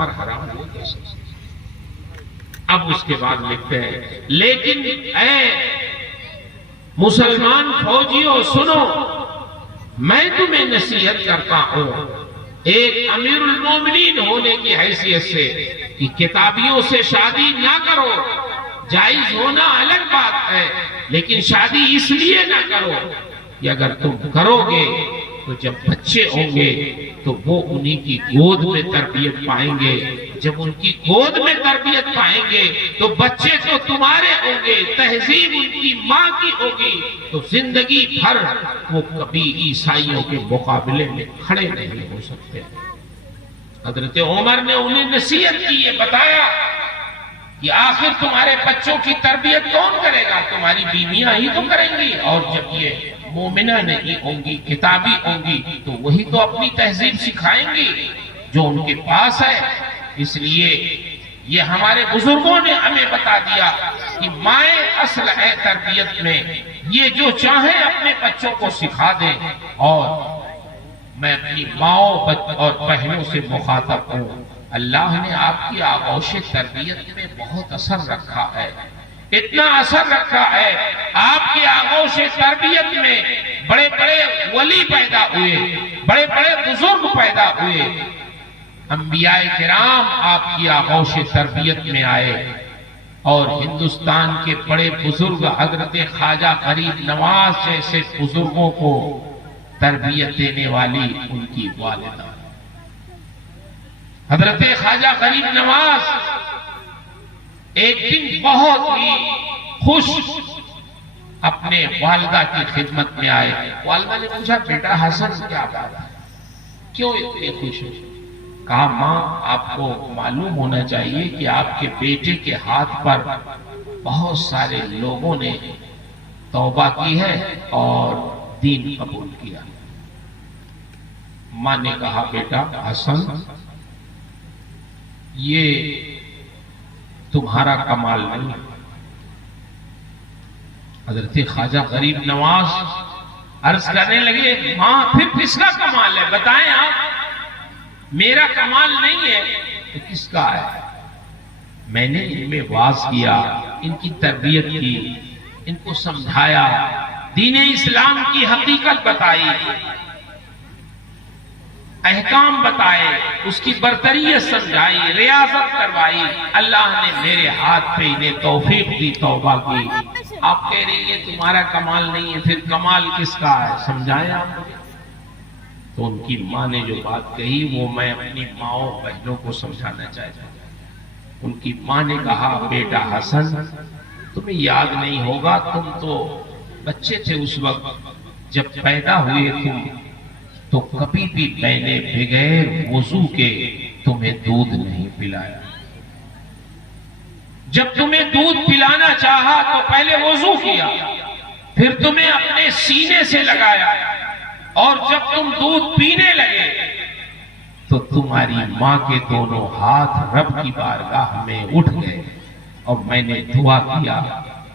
خمر حرام ہو کیسے؟ اب اس کے بعد لکھتے ہیں لیکن اے مسلمان فوجیوں سنو، میں تمہیں نصیحت کرتا ہوں ایک امیر المومنین ہونے کی حیثیت سے کہ کتابیوں سے شادی نہ کرو، جائز ہونا الگ بات ہے، لیکن شادی اس لیے نہ کرو کہ اگر تم کرو گے تو جب بچے ہوں گے تو وہ انہی کی گود میں تربیت پائیں گے، جب ان کی گود میں تربیت پائیں گے تو بچے تو تمہارے ہوں گے، تہذیب ان کی ماں کی ہوگی، تو زندگی بھر وہ کبھی عیسائیوں کے مقابلے میں کھڑے نہیں ہو سکتے۔ حضرت عمر نے انہیں نصیحت کی، یہ بتایا کہ آخر تمہارے بچوں کی تربیت کون کرے گا؟ تمہاری بیویاں ہی تو کریں گی، اور جب یہ مومنہ نہیں ہوں گی، کتابی ہوں گی، تو وہی تو اپنی تہذیب سکھائیں گی جو ان کے پاس ہے۔ اس لیے یہ ہمارے بزرگوں نے ہمیں بتا دیا کہ مائیں اصل ہے تربیت میں، یہ جو چاہیں اپنے بچوں کو سکھا دیں۔ اور میں اپنی ماؤں اور بہنوں سے مخاطب ہوں، اللہ نے آپ کی آغوش تربیت میں بہت اثر رکھا ہے، اتنا اثر رکھا ہے، آپ کی آغوش تربیت میں بڑے بڑے ولی پیدا ہوئے، بڑے بڑے بزرگ پیدا ہوئے، انبیاء کرام آپ کی آغوش تربیت میں آئے، اور ہندوستان کے بڑے بزرگ حضرت خواجہ غریب نواز جیسے بزرگوں کو تربیت دینے والی ان کی والدہ حضرت خواجہ غریب نواز ایک دن بہت ہی خوش اپنے والدہ کی خدمت میں آئے۔ والدہ نے پوچھا بیٹا حسن کیا بات ہے، کیوں اتنے خوش ہو؟ کہا ماں آپ کو معلوم ہونا چاہیے کہ آپ کے بیٹے کے ہاتھ پر بہت سارے لوگوں نے توبہ کی ہے اور دین قبول کیا۔ ماں نے کہا بیٹا حسن یہ تمہارا کمال نہیں۔ حضرت خواجہ غریب نواز عرض کرنے لگے ماں پھر کس کا کمال ہے بتائیں آپ، میرا کمال نہیں ہے تو کس کا ہے؟ میں نے ان میں واعظ کیا، ان کی تربیت کی، ان کو سمجھایا، دین اسلام کی حقیقت بتائی، احکام بتائے، اس کی برتریت سمجھائی، ریاضت کروائی، اللہ نے میرے ہاتھ پہ انہیں توفیق دی، توبہ کی۔ آپ کہہ رہی ہیں تمہارا کمال نہیں ہے، پھر کمال کس کا ہے سمجھائیں آپ مجھے۔ تو ان کی ماں نے جو بات کہی وہ میں اپنی ماؤں بہنوں کو سمجھانا چاہتا ہوں۔ ان کی ماں نے کہا بیٹا حسن تمہیں یاد نہیں ہوگا، تم تو بچے تھے اس وقت جب پیدا ہوئے تم، تو کبھی بھی میں نے بغیر وضو کے تمہیں دودھ نہیں پلایا۔ جب تمہیں دودھ پلانا چاہا تو پہلے وضو کیا، پھر تمہیں اپنے سینے سے لگایا، اور جب تم دودھ پینے لگے تو تمہاری ماں کے دونوں ہاتھ رب کی بارگاہ میں اٹھ گئے، اور میں نے دعا کیا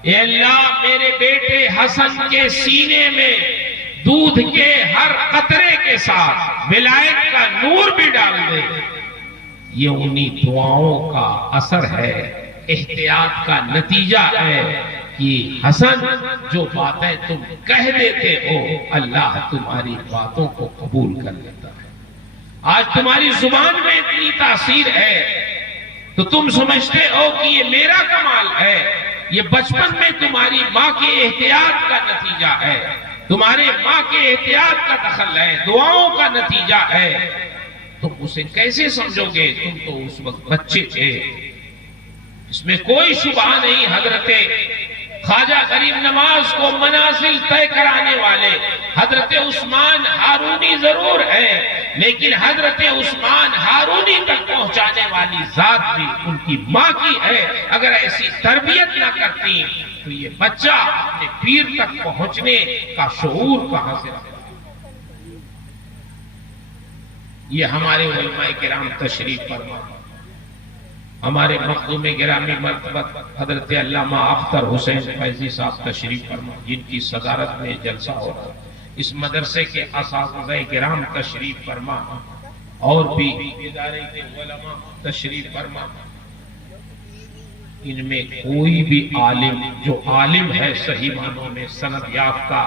اے اللہ میرے بیٹے حسن کے سینے میں دودھ کے ہر قطرے کے ساتھ ولایت کا نور بھی ڈال دے۔ یہ انہی دعاؤں کا اثر ہے، احتیاط کا نتیجہ ہے کہ حسن جو باتیں تم کہہ دیتے ہو اللہ تمہاری باتوں کو قبول کر لیتا ہے۔ آج تمہاری زبان میں اتنی تاثیر ہے تو تم سمجھتے ہو کہ یہ میرا کمال ہے، یہ بچپن میں تمہاری ماں کے احتیاط کا نتیجہ ہے، تمہارے ماں کے احتیاط کا دخل ہے، دعاؤں کا نتیجہ ہے۔ تم اسے کیسے سمجھو گے؟ تم تو اس وقت بچے تھے، اس میں کوئی شبہ نہیں۔ حضرت خواجہ غریب نواز کو منازل طے کرانے والے حضرت عثمان ہارونی ضرور ہے، لیکن حضرت عثمان ہارونی تک پہنچانے والی ذات بھی ان کی ماں کی ہے۔ اگر ایسی تربیت نہ کرتی تو یہ بچہ اپنے پیر تک پہنچنے کا شعور کہاں سے رکھتا؟ یہ ہمارے علماء کرام تشریف فرما، ہمارے مخدوم گرامی مرتبت حضرت علامہ اختر حسین فیضی صاحب تشریف فرما، جن کی صدارت میں جلسہ ہو رہا ہے، اس مدرسے کے اساتذہ کرام تشریف فرما، اور بھی ادارے کے علماء تشریف فرما، ان میں کوئی بھی عالم جو عالم ہے صحیح معنوں میں سند یافتہ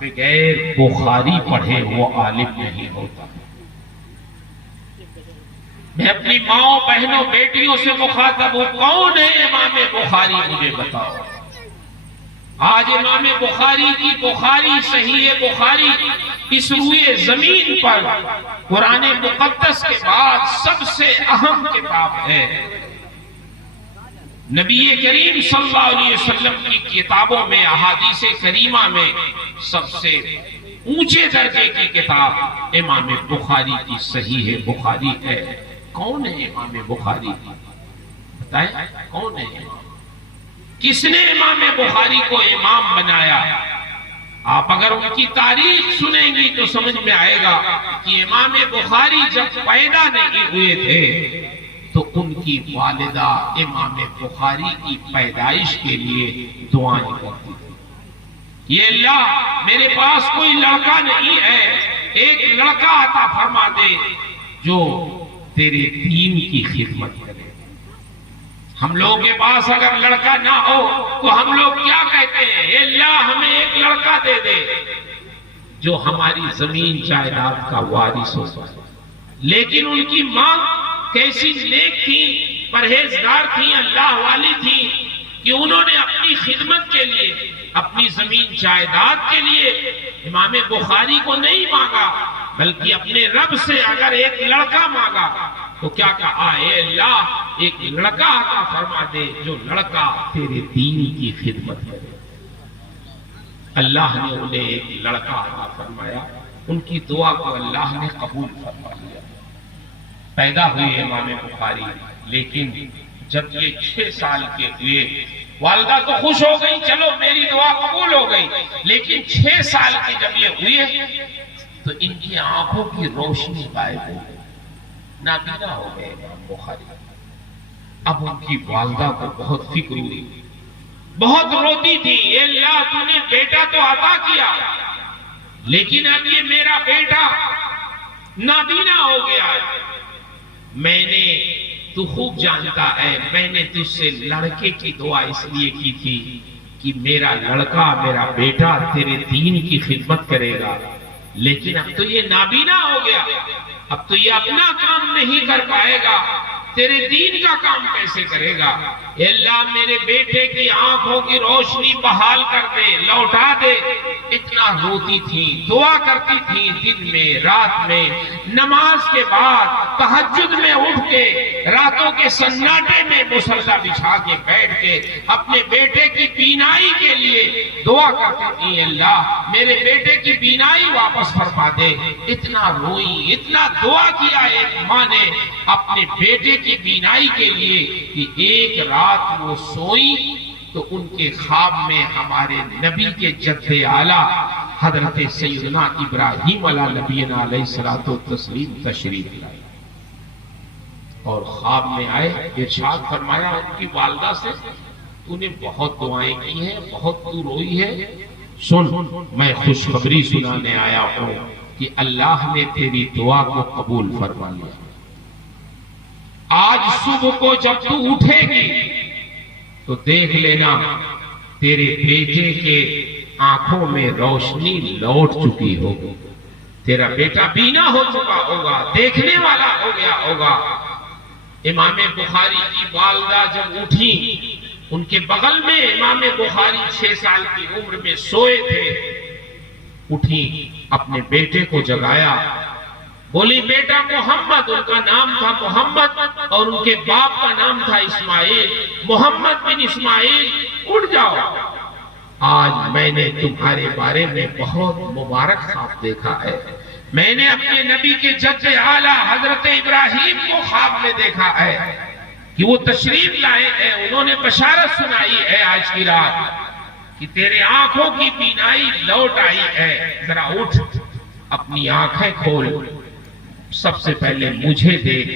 بغیر بخاری پڑھے وہ عالم نہیں ہوتا۔ میں اپنی ماؤں بہنوں بیٹیوں سے مخاطب ہوں، کون ہے امام بخاری مجھے بتاؤ۔ آج امام بخاری کی بخاری صحیح بخاری اس روئے زمین پر قرآن مقدس کے بعد سب سے اہم کتاب ہے۔ نبی کریم صلی اللہ علیہ وسلم کی کتابوں میں احادیث کریمہ میں سب سے اونچے درجے کی کتاب امام بخاری کی صحیح بخاری ہے۔ کون ہے امام بخاری؟ بتائیں کون ہے امام؟ کس نے امام بخاری کو امام بنایا؟ آپ اگر ان کی تاریخ سنیں گی تو سمجھ میں آئے گا کہ امام بخاری جب پیدا نہیں ہوئے تھے تو ان کی والدہ امام بخاری کی پیدائش کے لیے دعائیں کرتی تھی، یہ اللہ میرے پاس کوئی لڑکا نہیں ہے، ایک لڑکا عطا فرما دے جو تیرے دین کی خدمت کرے۔ ہم لوگوں کے پاس اگر لڑکا نہ ہو تو ہم لوگ کیا کہتے ہیں؟ اے اللہ ہمیں ایک لڑکا دے دے جو ہماری زمین جائیداد کا وارث ہو۔ لیکن ان کی ماں کیسی نیک تھی، پرہیزگار تھی، اللہ والی تھی کہ انہوں نے اپنی خدمت کے لیے، اپنی زمین جائیداد کے لیے امام بخاری کو نہیں مانگا، بلکہ اپنے رب سے اگر ایک لڑکا مانگا تو کیا کہا؟ اے اللہ ایک لڑکا عطا فرما دے جو لڑکا تیرے دین کی خدمت کرے۔ اللہ نے انہیں ایک لڑکا عطا فرمایا، ان کی دعا کو اللہ نے قبول فرما لیا، پیدا ہوئے امام بخاری۔ لیکن جب یہ 6 سال کے ہوئے، والدہ تو خوش ہو گئی، چلو میری دعا قبول ہو گئی، لیکن 6 سال کے جب یہ ہوئے تو ان کی آنکھوں کی روشنی غائب ہو گئی، نابینا ہو گئے امام بخاری۔ اب ان کی والدہ کو بہت فکر ہوئی، بہت روتی تھی، اے اللہ تو نے بیٹا تو عطا کیا لیکن اب یہ میرا بیٹا نابینا ہو گیا ہے۔ میں نے، تو خوب جانتا ہے، میں نے تجھ سے لڑکے کی دعا اس لیے کی تھی کہ میرا لڑکا، میرا بیٹا تیرے دین کی خدمت کرے گا، لیکن اب تو یہ نابینا ہو گیا، اب تو یہ اپنا کام نہیں کر پائے گا، تیرے دین کا کام کیسے کرے گا؟ اے اللہ میرے بیٹے کی آنکھوں کی روشنی بحال کر دے، لوٹا دے۔ اتنا روتی تھی، دعا کرتی تھی، دن میں، رات میں، نماز کے بعد، تہجد میں اٹھ کے، راتوں کے سناٹے میں مصلی بچھا کے بیٹھ کے اپنے بیٹے کی بینائی کے لیے دعا کرتی تھی، اللہ میرے بیٹے کی بینائی واپس فرما دے۔ اتنا روئی، اتنا دعا کیا ایک ماں نے اپنے بیٹے کی بینائی کے لیے کہ ایک رات وہ سوئی تو ان کے خواب میں ہمارے نبی کے جد اعلیٰ حضرت سیدنا ابراہیم علیہ نبینا علیہ الصلوۃ والتسلیم تشریف لائے، اور خواب میں آئے، ارشاد فرمایا ان کی والدہ سے، تو نے بہت دعائیں کی ہیں، بہت تو روئی ہے، سن میں خوشخبری سنانے آیا ہوں کہ اللہ نے تیری دعا کو قبول فرما لیا۔ آج صبح کو جب تو اٹھے گی تو دیکھ لینا تیرے بیٹے کے آنکھوں میں روشنی لوٹ چکی ہوگی، تیرا بیٹا بینا ہو چکا ہوگا، دیکھنے والا ہو گیا ہوگا۔ امام بخاری کی والدہ جب اٹھی، ان کے بغل میں امام بخاری 6 سال کی عمر میں سوئے تھے، اٹھی، اپنے بیٹے کو جگایا، بولی بیٹا محمد، ان کا نام تھا محمد اور ان کے باپ کا نام تھا اسماعیل، محمد بن اسماعیل اٹھ جاؤ، آج میں نے تمہارے بارے میں بہت مبارک خواب دیکھا ہے، میں نے اپنے نبی کے جد اعلیٰ حضرت ابراہیم کو خواب میں دیکھا ہے کہ وہ تشریف لائے ہیں، انہوں نے بشارت سنائی ہے آج کی رات کہ تیرے آنکھوں کی بینائی لوٹ آئی ہے، ذرا اٹھ، اپنی آنکھیں کھول، سب سے پہلے مجھے دیکھ،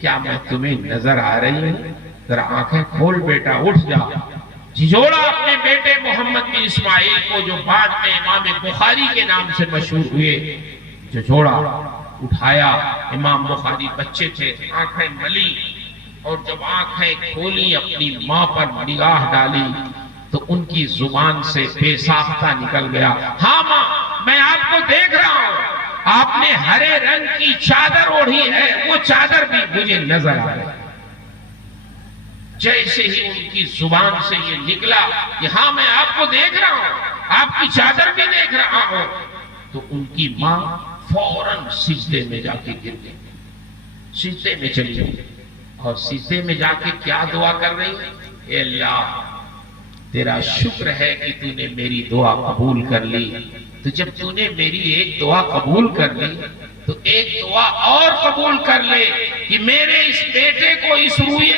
کیا میں تمہیں نظر آ رہی ہوں؟ ذرا آنکھیں کھول بیٹا، اٹھ جا۔ جھجوڑا اپنے بیٹے محمد بن اسماعیل کو، جو بعد میں امام بخاری کے نام سے مشہور ہوئے، جھجوڑا، اٹھایا. امام بخاری بچے تھے، آنکھیں ملی، اور جب آنکھیں کھولی اپنی ماں پر نگاہ ڈالی تو ان کی زبان سے بے ساختہ نکل گیا، ہاں ماں میں آپ کو دیکھ رہا ہوں، آپ نے ہرے رنگ کی چادر اوڑھی ہے، وہ چادر بھی مجھے نظر آ رہی ہے. جیسے ہی ان کی زبان سے یہ نکلا کہ ہاں میں آپ کو دیکھ رہا ہوں، آپ کی چادر بھی دیکھ رہا ہوں، تو ان کی ماں فوراً سجدے میں جا کے گر گئی، سجدے میں چلی گئی، اور سجدے میں جا کے کیا دعا کر رہی ہے؟ اے اللہ تیرا شکر ہے کہ تو نے میری دعا قبول کر لی. تو جب تو نے میری ایک دعا قبول کر لی تو ایک دعا اور قبول کر لے کہ میرے اس بیٹے کو اس روئے